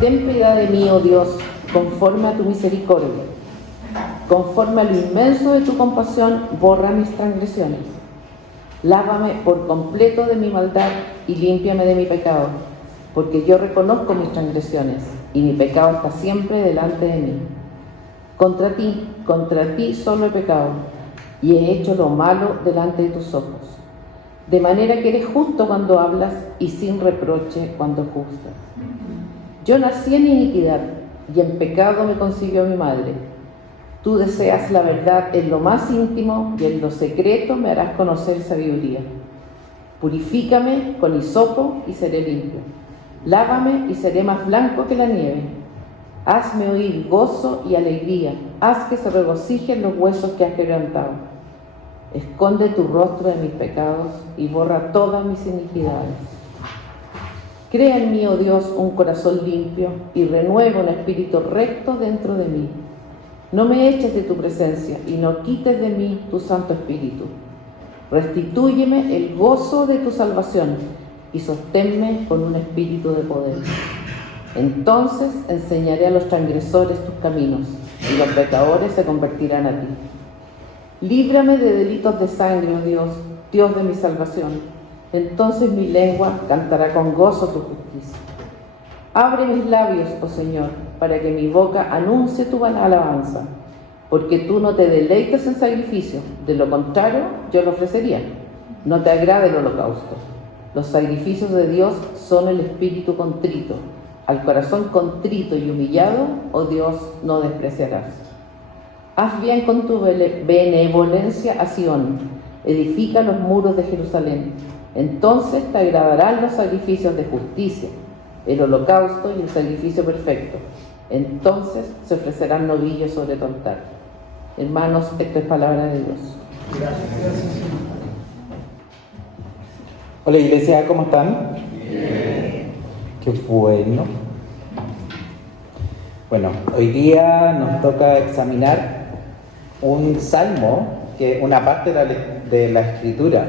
Ten piedad de mí, oh Dios, conforme a tu misericordia. Conforme a lo inmenso de tu compasión, borra mis transgresiones. Lávame por completo de mi maldad y límpiame de mi pecado, porque yo reconozco mis transgresiones y mi pecado está siempre delante de mí. Contra ti solo he pecado y he hecho lo malo delante de tus ojos, de manera que eres justo cuando hablas y sin reproche cuando juzgas. Yo nací en iniquidad y en pecado me concibió mi madre. Tú deseas la verdad en lo más íntimo y en lo secreto me harás conocer sabiduría. Purifícame con hisopo y seré limpio. Lávame y seré más blanco que la nieve. Hazme oír gozo y alegría. Haz que se regocijen los huesos que has quebrantado. Esconde tu rostro de mis pecados y borra todas mis iniquidades. Crea en mí, oh Dios, un corazón limpio y renueva un espíritu recto dentro de mí. No me eches de tu presencia y no quites de mí tu Santo Espíritu. Restitúyeme el gozo de tu salvación y sosténme con un espíritu de poder. Entonces enseñaré a los transgresores tus caminos y los pecadores se convertirán a ti. Líbrame de delitos de sangre, oh Dios, Dios de mi salvación. Entonces mi lengua cantará con gozo tu justicia. Abre mis labios, oh Señor, para que mi boca anuncie tu alabanza, porque tú no te deleites en sacrificio, de lo contrario yo lo ofrecería. No te agrada el holocausto. Los sacrificios de Dios son el espíritu contrito. Al corazón contrito y humillado, oh Dios, no despreciarás. Haz bien con tu benevolencia a Sión, edifica los muros de Jerusalén. Entonces te agradarán los sacrificios de justicia, el holocausto y el sacrificio perfecto. Entonces se ofrecerán novillos sobre tu altar. Hermanos, esto es palabra de Dios. Gracias. Hola iglesia, ¿cómo están? Bien. Qué bueno. Bueno, hoy día nos toca examinar un salmo, una parte de la escritura,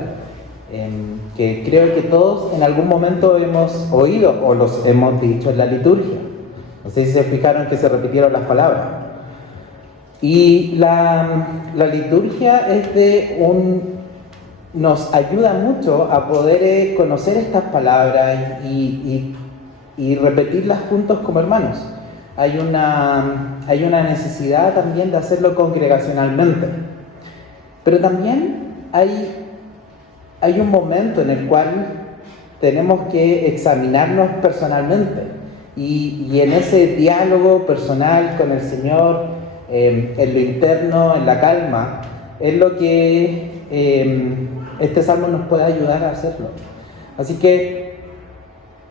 que creo que todos en algún momento hemos oído o los hemos dicho en la liturgia. No sé si se fijaron que se repitieron las palabras. Y la liturgia nos ayuda mucho a poder conocer estas palabras y repetirlas juntos como hermanos. Hay una necesidad también de hacerlo congregacionalmente. Pero también hay un momento en el cual tenemos que examinarnos personalmente y en ese diálogo personal con el Señor, en lo interno, en la calma, es lo que este salmo nos puede ayudar a hacerlo. Así que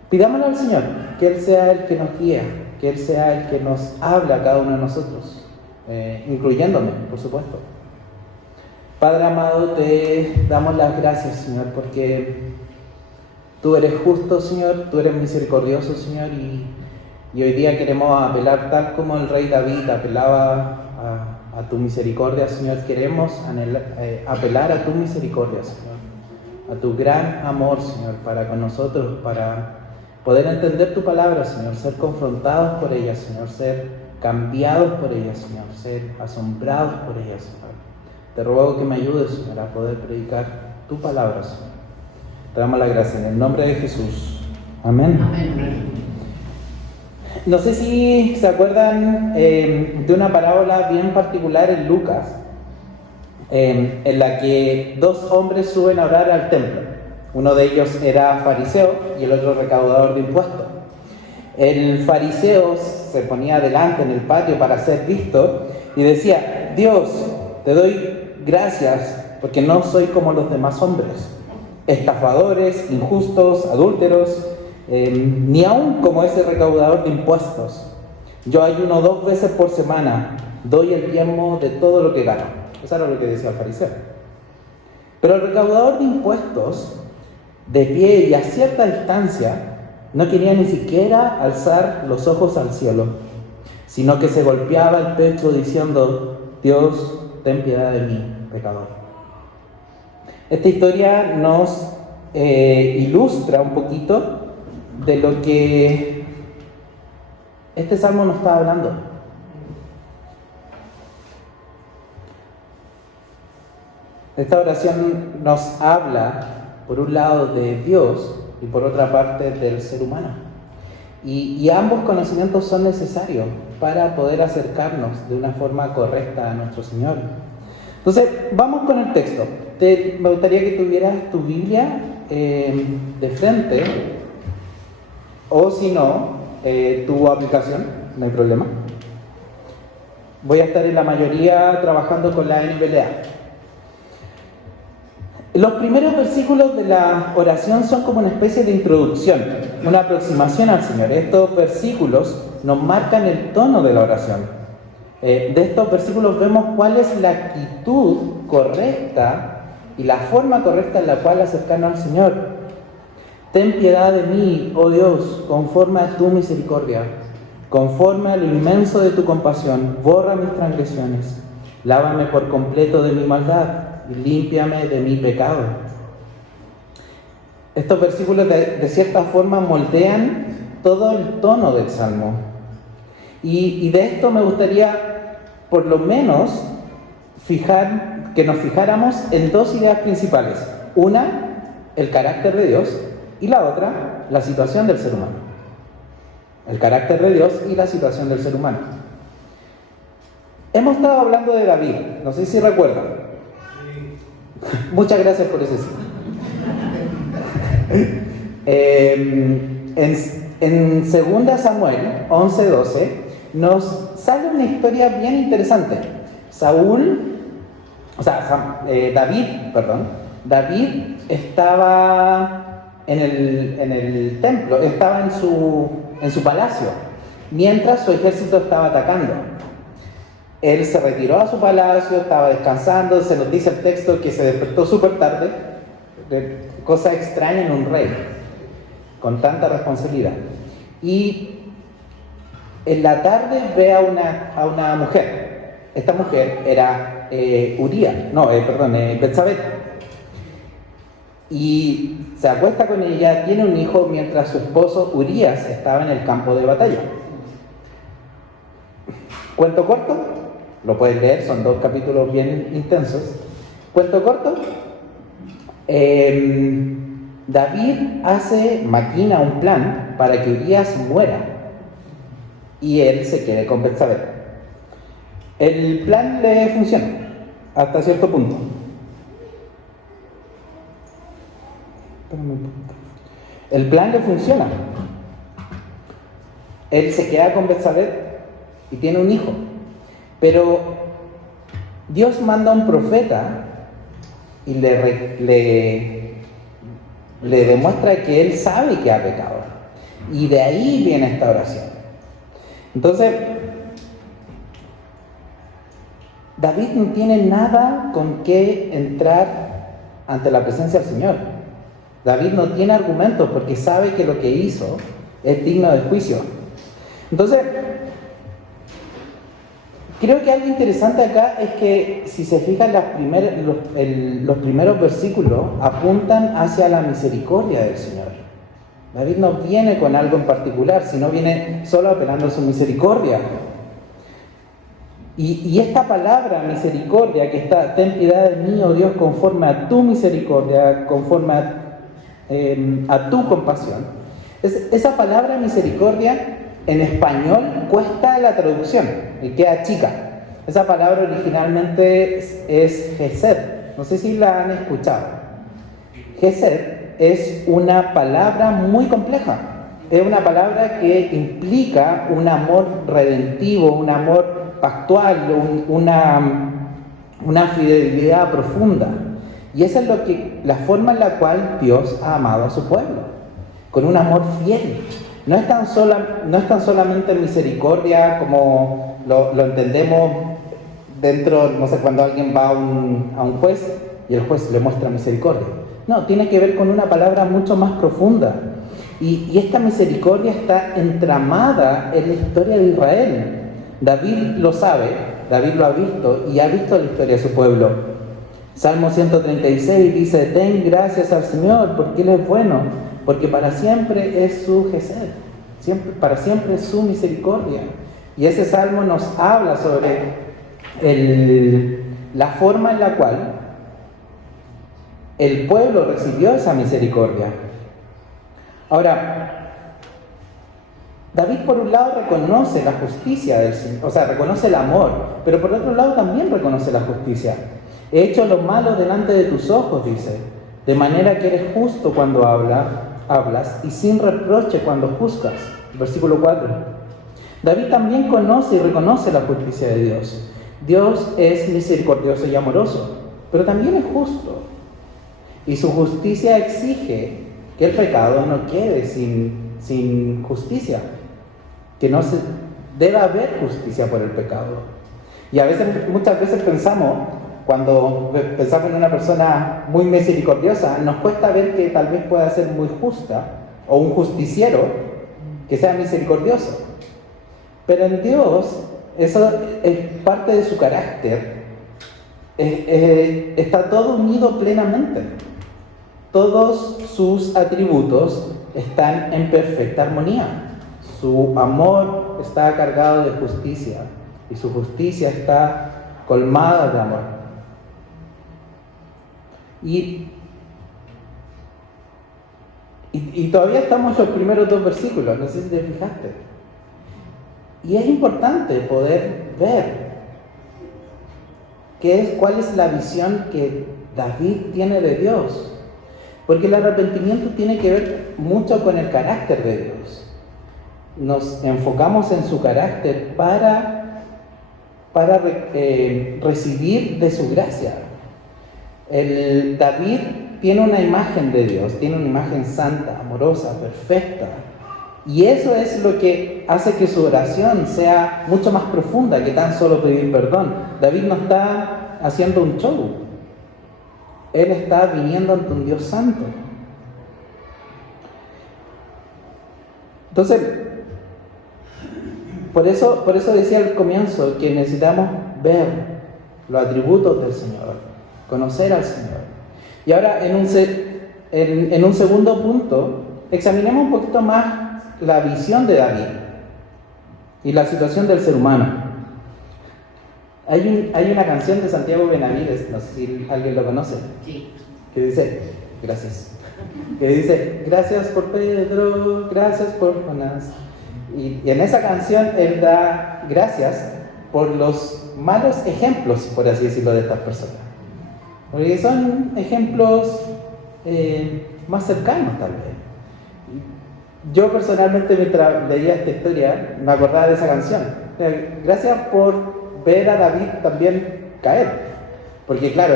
pidámosle al Señor que Él sea el que nos guía, que Él sea el que nos habla a cada uno de nosotros, incluyéndome, por supuesto. Padre amado, te damos las gracias, Señor, porque tú eres justo, Señor, tú eres misericordioso, Señor, y hoy día queremos apelar tal como el rey David apelaba a tu misericordia, Señor. Queremos apelar a tu misericordia, Señor, a tu gran amor, Señor, para con nosotros, para poder entender tu palabra, Señor, ser confrontados por ella, Señor, ser cambiados por ella, Señor, ser asombrados por ella, Señor. Te ruego que me ayudes, Señor, a poder predicar tu palabra, Señor. Te damos la gracia en el nombre de Jesús. Amén. Amén. No sé si se acuerdan de una parábola bien particular en Lucas, en la que dos hombres suben a orar al templo. Uno de ellos era fariseo y el otro recaudador de impuestos. El fariseo se ponía delante en el patio para ser visto y decía: Dios, te doy gracias porque no soy como los demás hombres, estafadores, injustos, adúlteros, ni aún como ese recaudador de impuestos. Yo ayuno 2 veces por semana, doy el diezmo de todo lo que gano. Eso era lo que decía el fariseo. Pero el recaudador de impuestos, de pie y a cierta distancia, no quería ni siquiera alzar los ojos al cielo, sino que se golpeaba el pecho diciendo: Dios, ten piedad de mí, pecador. Esta historia nos ilustra un poquito de lo que Este salmo no está hablando. Esta oración nos habla, por un lado, de Dios y por otra parte del ser humano. Y ambos conocimientos son necesarios para poder acercarnos de una forma correcta a nuestro Señor. Entonces, vamos con el texto. Me gustaría que tuvieras tu Biblia de frente, o si no, tu aplicación, no hay problema. Voy a estar en la mayoría trabajando con la NBLA. Los primeros versículos de la oración son como una especie de introducción, una aproximación al Señor. Estos versículos nos marcan el tono de la oración. De estos versículos vemos cuál es la actitud correcta y la forma correcta en la cual acercarnos al Señor. Ten piedad de mí, oh Dios, conforme a tu misericordia, conforme a lo inmenso de tu compasión, borra mis transgresiones, lávame por completo de mi maldad y límpiame de mi pecado. Estos versículos de cierta forma moldean todo el tono del Salmo. Y de esto me gustaría, por lo menos, que nos fijáramos en dos ideas principales. Una, el carácter de Dios, y la otra, la situación del ser humano. El carácter de Dios y la situación del ser humano. Hemos estado hablando de David, no sé si recuerdan. Muchas gracias por ese sí. En 2 Samuel 11:12 nos sale una historia bien interesante. David estaba en el templo, estaba en su palacio, mientras su ejército estaba atacando. Él se retiró a su palacio, estaba descansando, se nos dice el texto que se despertó súper tarde, cosa extraña en un rey, con tanta responsabilidad. Y en la tarde ve a una mujer. Esta mujer era Betsabé. Y se acuesta con ella, tiene un hijo mientras su esposo Urías estaba en el campo de batalla. Cuento corto, lo puedes leer, son 2 capítulos bien intensos. Cuento corto, David maquina un plan para que Urías muera y él se quede con Betsabé. El plan le funciona hasta cierto punto. El plan le funciona. Él se queda con Betsabé y tiene un hijo. Pero Dios manda a un profeta y le demuestra que él sabe que ha pecado. Y de ahí viene esta oración. Entonces, David no tiene nada con qué entrar ante la presencia del Señor. David no tiene argumentos porque sabe que lo que hizo es digno de juicio. Entonces, creo que algo interesante acá es que, si se fijan, los primeros versículos apuntan hacia la misericordia del Señor. David no viene con algo en particular, sino viene solo apelando a su misericordia. Y esta palabra misericordia, que está, ten piedad de mí, oh Dios, conforme a tu misericordia, conforme a tu compasión. Esa palabra misericordia en español cuesta la traducción y queda chica. Esa palabra originalmente es Gesed. No sé si la han escuchado. Gesed es una palabra muy compleja. Es una palabra que implica un amor redentivo, un amor pactual, una fidelidad profunda. Y esa es la forma en la cual Dios ha amado a su pueblo, con un amor fiel. No es tan solamente misericordia como lo entendemos dentro, no sé, cuando alguien va a un juez y el juez le muestra misericordia. No, tiene que ver con una palabra mucho más profunda. Y esta misericordia está entramada en la historia de Israel. David lo sabe, David lo ha visto y ha visto la historia de su pueblo. Salmo 136 dice: ten gracias al Señor porque Él es bueno, porque para siempre es su gesed. siempre, para siempre es su misericordia. Y ese salmo nos habla sobre la forma en la cual el pueblo recibió esa misericordia. Ahora, David por un lado reconoce la justicia del Señor, o sea, reconoce el amor, pero por otro lado también reconoce la justicia. He hecho lo malo delante de tus ojos, dice, de manera que eres justo cuando hablas y sin reproche cuando juzgas. Versículo 4. David también conoce y reconoce la justicia de Dios. Dios es misericordioso y amoroso, pero también es justo. Y su justicia exige que el pecado no quede sin justicia, que no se deba haber justicia por el pecado. Y muchas veces cuando pensamos en una persona muy misericordiosa, nos cuesta ver que tal vez pueda ser muy justa, o un justiciero que sea misericordioso. Pero en Dios, eso es parte de su carácter, está todo unido plenamente. Todos sus atributos están en perfecta armonía. Su amor está cargado de justicia y su justicia está colmada de amor. Y todavía estamos en los primeros 2 versículos, no sé si te fijaste. Y es importante poder ver cuál es la visión que David tiene de Dios. Porque el arrepentimiento tiene que ver mucho con el carácter de Dios. Nos enfocamos en su carácter para recibir de su gracia. David tiene una imagen de Dios, tiene una imagen santa, amorosa, perfecta. Y eso es lo que hace que su oración sea mucho más profunda que tan solo pedir perdón. David no está haciendo un show. Él está viniendo ante un Dios santo. Entonces, por eso decía al comienzo que necesitamos ver los atributos del Señor, conocer al Señor. Y ahora, en un segundo punto, examinemos un poquito más la visión de David y la situación del ser humano. Hay una canción de Santiago Benavides, no sé si alguien lo conoce, Sí. que dice, gracias, que dice, gracias por Pedro, gracias por Jonás. Y en esa canción él da gracias por los malos ejemplos, por así decirlo, de estas personas. Porque son ejemplos más cercanos tal vez. Yo personalmente, mientras leía esta historia, me acordaba de esa canción. Gracias por ver a David también caer, porque claro,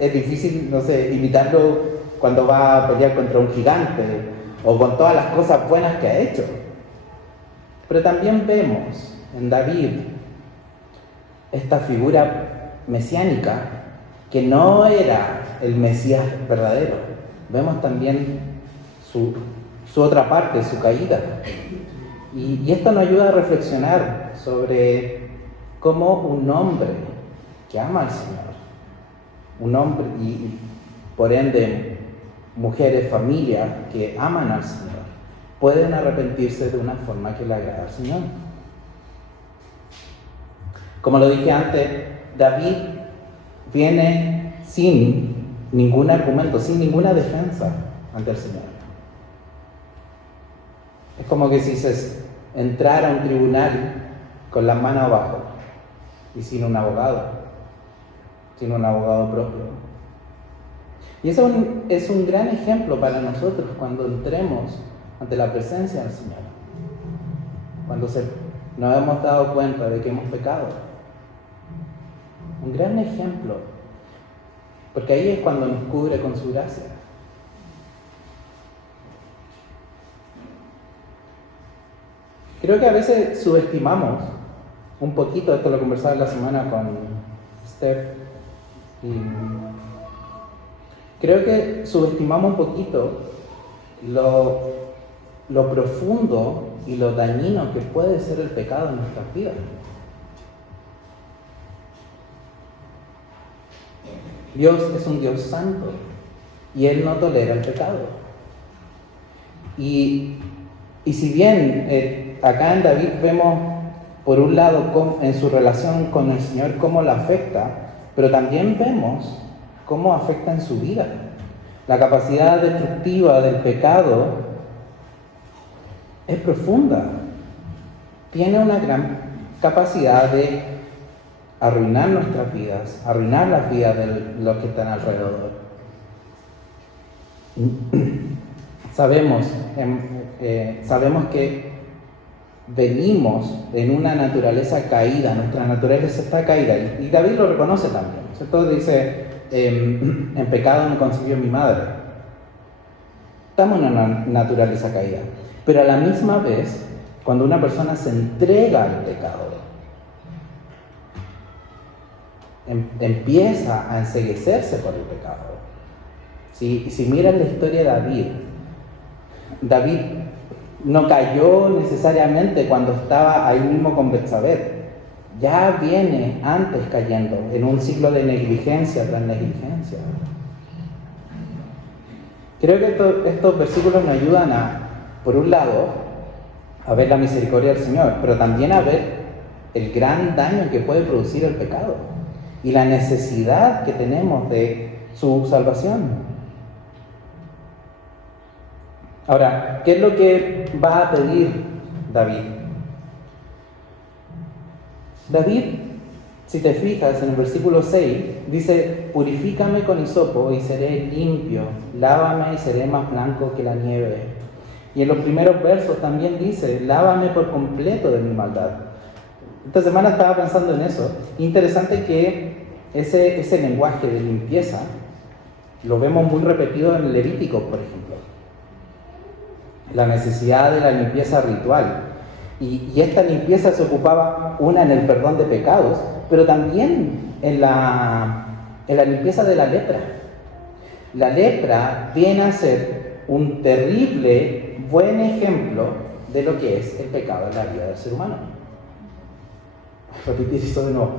es difícil, no sé, imitarlo cuando va a pelear contra un gigante o con todas las cosas buenas que ha hecho. Pero también vemos en David esta figura mesiánica que no era el Mesías verdadero. Vemos también su otra parte, su caída. Y esto nos ayuda a reflexionar sobre cómo un hombre que ama al Señor, un hombre y por ende mujeres, familias que aman al Señor, pueden arrepentirse de una forma que le agrada al Señor. Como lo dije antes, David viene sin ningún argumento, sin ninguna defensa ante el Señor. Es como que si se entrara a un tribunal con las manos abajo y sin un abogado propio. Y eso es un gran ejemplo para nosotros cuando entremos ante la presencia del Señor, cuando nos hemos dado cuenta de que hemos pecado. Un gran ejemplo, porque ahí es cuando nos cubre con su gracia. Creo que a veces subestimamos un poquito, esto lo conversaba la semana con Steph, y creo que subestimamos un poquito lo profundo y lo dañino que puede ser el pecado en nuestras vidas. Dios es un Dios santo y Él no tolera el pecado. Y Y si bien acá en David vemos, por un lado, en su relación con el Señor, cómo la afecta, pero también vemos cómo afecta en su vida. La capacidad destructiva del pecado es profunda. Tiene una gran capacidad de arruinar nuestras vidas, arruinar las vidas de los que están alrededor. Sabemos que venimos en una naturaleza caída, nuestra naturaleza está caída, y David lo reconoce también, ¿cierto? Dice, en pecado me concibió mi madre. Estamos en una naturaleza caída, pero a la misma vez, cuando una persona se entrega al pecado, empieza a enceguecerse por el pecado. Si miran la historia de David no cayó necesariamente cuando estaba ahí mismo con Betsabé. Ya viene antes cayendo en un ciclo de negligencia tras negligencia. Creo que estos versículos nos ayudan por un lado, a ver la misericordia del Señor, pero también a ver el gran daño que puede producir el pecado y la necesidad que tenemos de su salvación. Ahora, ¿qué es lo que va a pedir David? David, si te fijas en el versículo 6, dice: purifícame con hisopo y seré limpio, lávame y seré más blanco que la nieve. Y en los primeros versos también dice: lávame por completo de mi maldad. Esta semana estaba pensando en eso. Interesante que ese lenguaje de limpieza lo vemos muy repetido en Levítico, por ejemplo. La necesidad de la limpieza ritual. Y esta limpieza se ocupaba, una, en el perdón de pecados, pero también en la limpieza de la lepra. La lepra viene a ser un terrible, buen ejemplo de lo que es el pecado en la vida del ser humano. Voy a repetir esto de nuevo.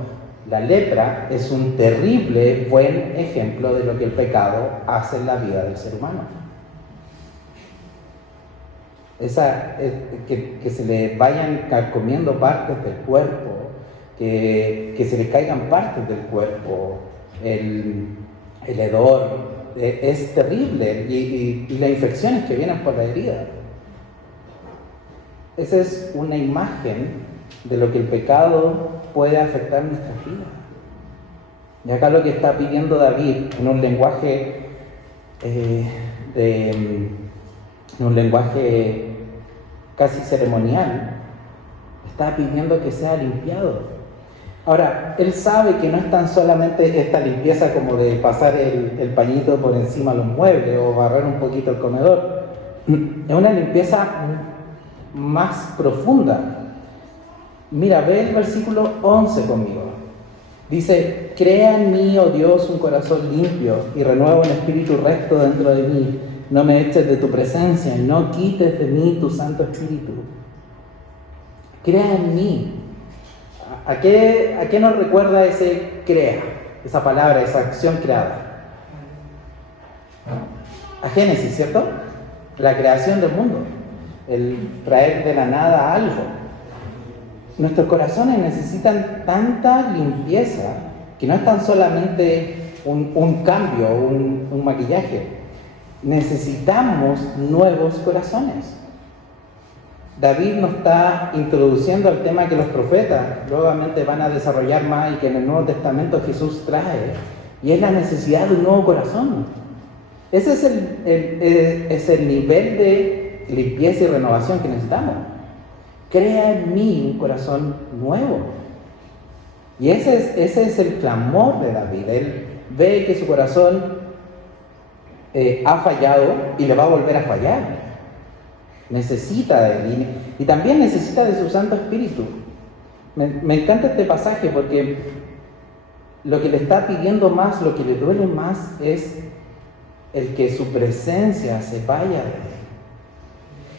La lepra es un terrible, buen ejemplo de lo que el pecado hace en la vida del ser humano. Que se le vayan carcomiendo partes del cuerpo, que se le caigan partes del cuerpo, el hedor, es terrible, y las infecciones que vienen por la herida. Esa es una imagen de lo que el pecado puede afectar nuestras vidas. Y acá lo que está pidiendo David en un lenguaje casi ceremonial, está pidiendo que sea limpiado. Ahora, él sabe que no es tan solamente esta limpieza como de pasar el pañito por encima de los muebles o barrer un poquito el comedor. Es una limpieza más profunda. Mira, ve el versículo 11 conmigo. Dice: crea en mí, oh Dios, un corazón limpio y renueva un espíritu recto dentro de mí. No me eches de tu presencia, no quites de mí tu Santo Espíritu. Crea en mí. ¿A qué nos recuerda ese crea? Esa palabra, esa acción creada. A Génesis, ¿cierto? La creación del mundo. El traer de la nada algo. Nuestros corazones necesitan tanta limpieza que no es tan solamente un cambio, un maquillaje. Necesitamos nuevos corazones. David nos está introduciendo al tema que los profetas nuevamente van a desarrollar más y que en el Nuevo Testamento Jesús trae, y es la necesidad de un nuevo corazón. Ese es el nivel de limpieza y renovación que necesitamos. Crea en mí un corazón nuevo. Y ese es el clamor de David. Él ve que su corazón ha fallado y le va a volver a fallar. Necesita de él y también necesita de su Santo Espíritu. Me encanta este pasaje porque lo que le está pidiendo más, lo que le duele más, es el que su presencia se vaya de él.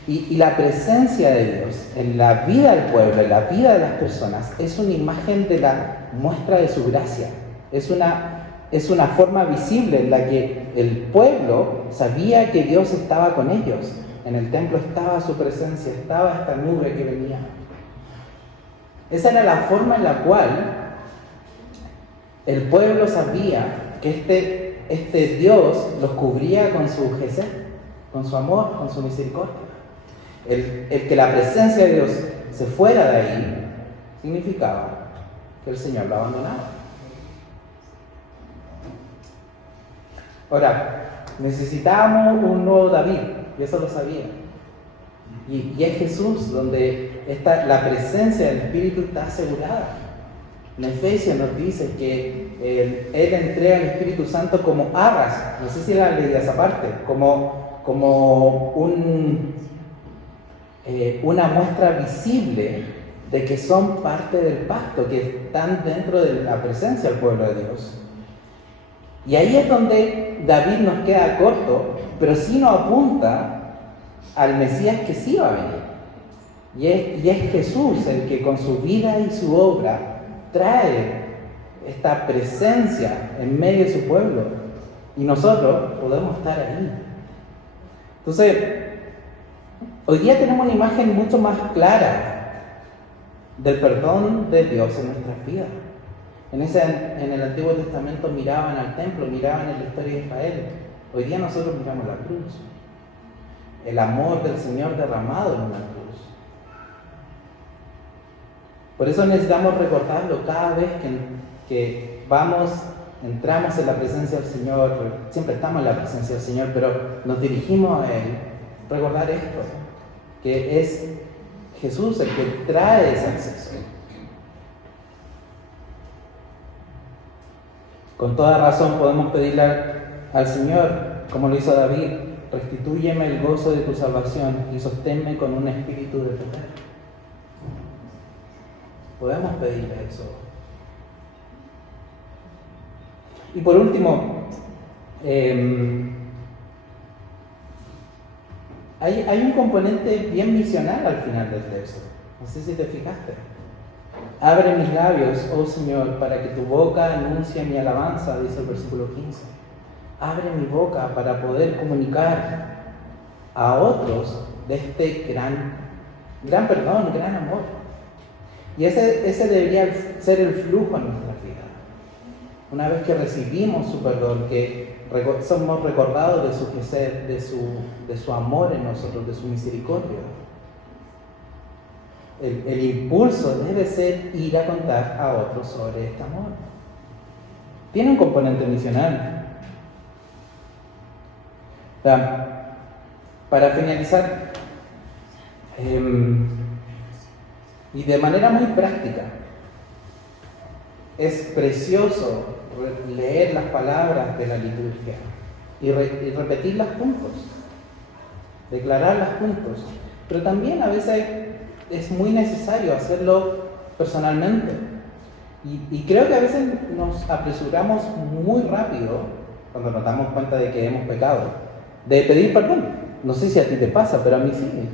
Y la presencia de Dios en la vida del pueblo, en la vida de las personas, es una imagen de la muestra de su gracia. Es una forma visible en la que el pueblo sabía que Dios estaba con ellos. En el templo estaba su presencia, estaba esta nube que venía. Esa era la forma en la cual el pueblo sabía que este Dios los cubría con su gesed, con su amor, con su misericordia. El que la presencia de Dios se fuera de ahí significaba que el Señor lo abandonaba. Ahora, necesitábamos un nuevo David, y eso lo sabía. Y es Jesús donde la presencia del Espíritu está asegurada. En Efesios nos dice que Él entrega al Espíritu Santo como arras, no sé si la leí esa parte, como una muestra visible de que son parte del pacto, que están dentro de la presencia del pueblo de Dios. Y ahí es donde David nos queda corto, pero sí nos apunta al Mesías que sí va a venir. Y es Jesús el que con su vida y su obra trae esta presencia en medio de su pueblo. Y nosotros podemos estar ahí. Entonces, hoy día tenemos una imagen mucho más clara del perdón de Dios en nuestras vidas. En el Antiguo Testamento miraban al templo, miraban en la historia de Israel. Hoy día nosotros miramos la cruz. El amor del Señor derramado en una cruz. Por eso necesitamos recordarlo cada vez que entramos en la presencia del Señor. Siempre estamos en la presencia del Señor, pero nos dirigimos a Él. Recordar esto, que es Jesús el que trae ese acceso. Con toda razón podemos pedirle al Señor, como lo hizo David: restitúyeme el gozo de tu salvación y sosténme con un espíritu de poder. Podemos pedirle eso. Y por último, hay un componente bien misional al final del texto. No sé si te fijaste. Abre mis labios, oh Señor, para que tu boca anuncie mi alabanza, dice el versículo 15. Abre mi boca para poder comunicar a otros de este gran perdón, gran amor. Y ese debería ser el flujo en nuestras vidas. Una vez que recibimos su perdón, que somos recordados de su gesed, de su amor en nosotros, de su misericordia. El impulso debe ser ir a contar a otros sobre este amor. Tiene un componente misional. Para finalizar, y de manera muy práctica, es precioso leer las palabras de la liturgia y repetirlas juntos, declararlas juntos, pero también a veces es muy necesario hacerlo personalmente. Y creo que a veces nos apresuramos muy rápido, cuando nos damos cuenta de que hemos pecado, de pedir perdón. No sé si a ti te pasa, pero a mí sí.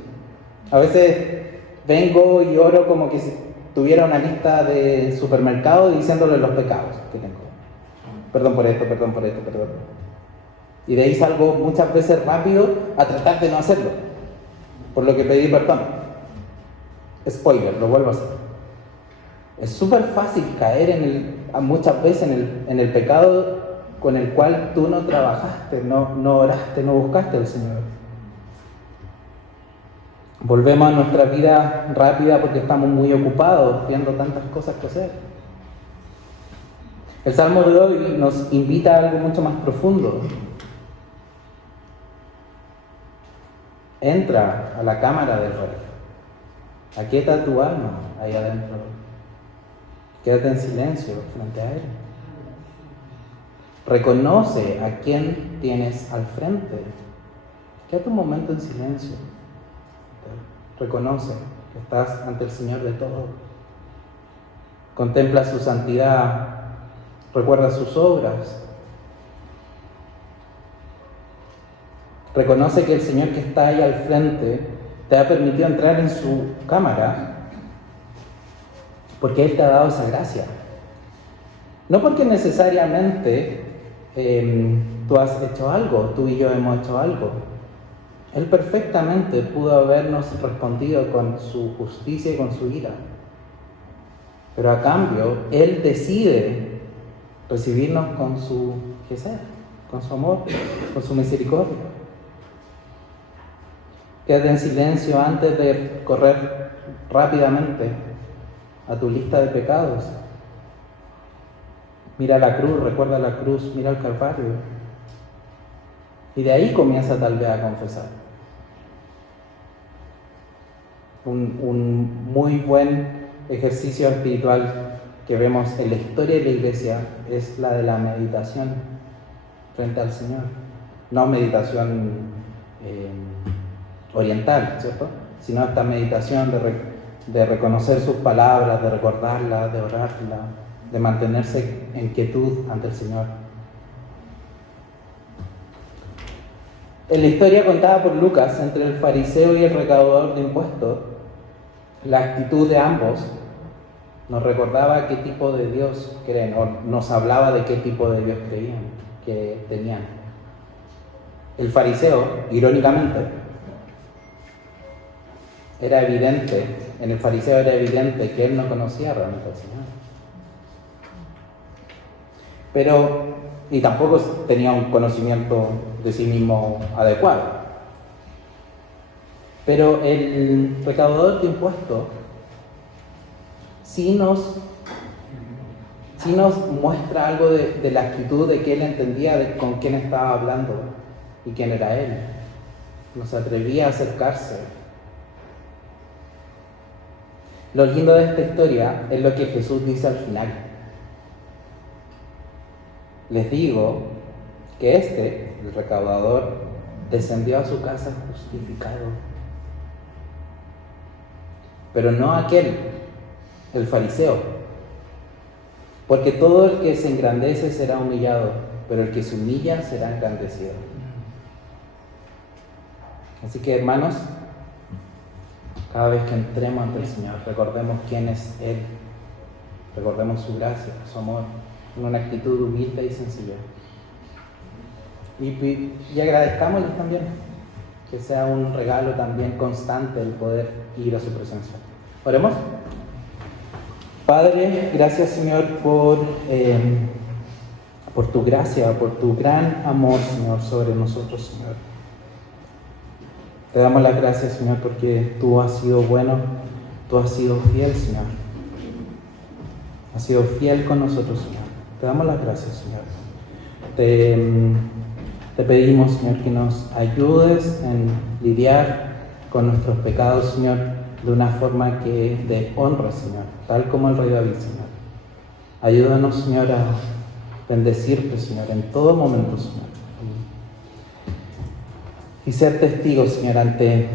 A veces vengo y oro como que si tuviera una lista de supermercado diciéndole los pecados que tengo. Perdón por esto, perdón por esto, perdón. Y de ahí salgo muchas veces rápido a tratar de no hacerlo, por lo que pedí perdón. Spoiler, lo vuelvo a hacer. Es súper fácil caer muchas veces en el pecado con el cual tú no trabajaste, no oraste, no buscaste al Señor. Volvemos a nuestra vida rápida porque estamos muy ocupados viendo tantas cosas que hacer. El Salmo de hoy nos invita a algo mucho más profundo. Entra a la cámara del Rey. Aquieta tu alma ahí adentro. Quédate en silencio frente a Él. Reconoce a quién tienes al frente. Quédate un momento en silencio. Reconoce que estás ante el Señor de todo. Contempla su santidad. Recuerda sus obras. Reconoce que el Señor que está ahí al frente te ha permitido entrar en su cámara porque Él te ha dado esa gracia. No porque necesariamente tú has hecho algo, tú y yo hemos hecho algo. Él perfectamente pudo habernos respondido con su justicia y con su ira. Pero a cambio, Él decide recibirnos con su gesed, con su amor, con su misericordia. Quédate en silencio antes de correr rápidamente a tu lista de pecados. Mira la cruz, recuerda la cruz, mira el Calvario. Y de ahí comienza tal vez a confesar. Un muy buen ejercicio espiritual que vemos en la historia de la iglesia es la de la meditación frente al Señor. No meditación oriental, ¿cierto? Sino esta meditación de reconocer sus palabras, de recordarlas, de orarlas, de mantenerse en quietud ante el Señor. En la historia contada por Lucas entre el fariseo y el recaudador de impuestos, la actitud de ambos nos recordaba qué tipo de Dios creen, o nos hablaba de qué tipo de Dios creían, que tenían. El fariseo, irónicamente, en el fariseo era evidente que él no conocía realmente al Señor. Y tampoco tenía un conocimiento de sí mismo adecuado. Pero el recaudador de impuestos sí nos muestra algo de la actitud de que él entendía de con quién estaba hablando y quién era él. Nos atrevía a acercarse. Lo lindo de esta historia es lo que Jesús dice al final. Les digo que el recaudador, descendió a su casa justificado. Pero no aquel, el fariseo. Porque todo el que se engrandece será humillado, pero el que se humilla será engrandecido. Así que, hermanos, cada vez que entremos ante el Señor, recordemos quién es Él. Recordemos su gracia, su amor, en una actitud humilde y sencilla. Y agradezcámosle también, que sea un regalo también constante el poder ir a su presencia. Oremos. Padre, gracias Señor por tu gracia, por tu gran amor, Señor, sobre nosotros, Señor. Te damos las gracias, Señor, porque tú has sido bueno, tú has sido fiel, Señor. Has sido fiel con nosotros, Señor. Te damos las gracias, Señor. Te pedimos, Señor, que nos ayudes en lidiar con nuestros pecados, Señor, de una forma que de honra, Señor, tal como el rey David, Señor. Ayúdanos, Señor, a bendecirte, Señor, en todo momento, Señor. Y ser testigos, Señor, ante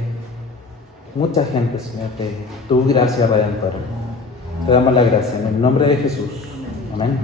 mucha gente, Señor, de tu gracia redentora. Te damos la gracia en el nombre de Jesús. Amén.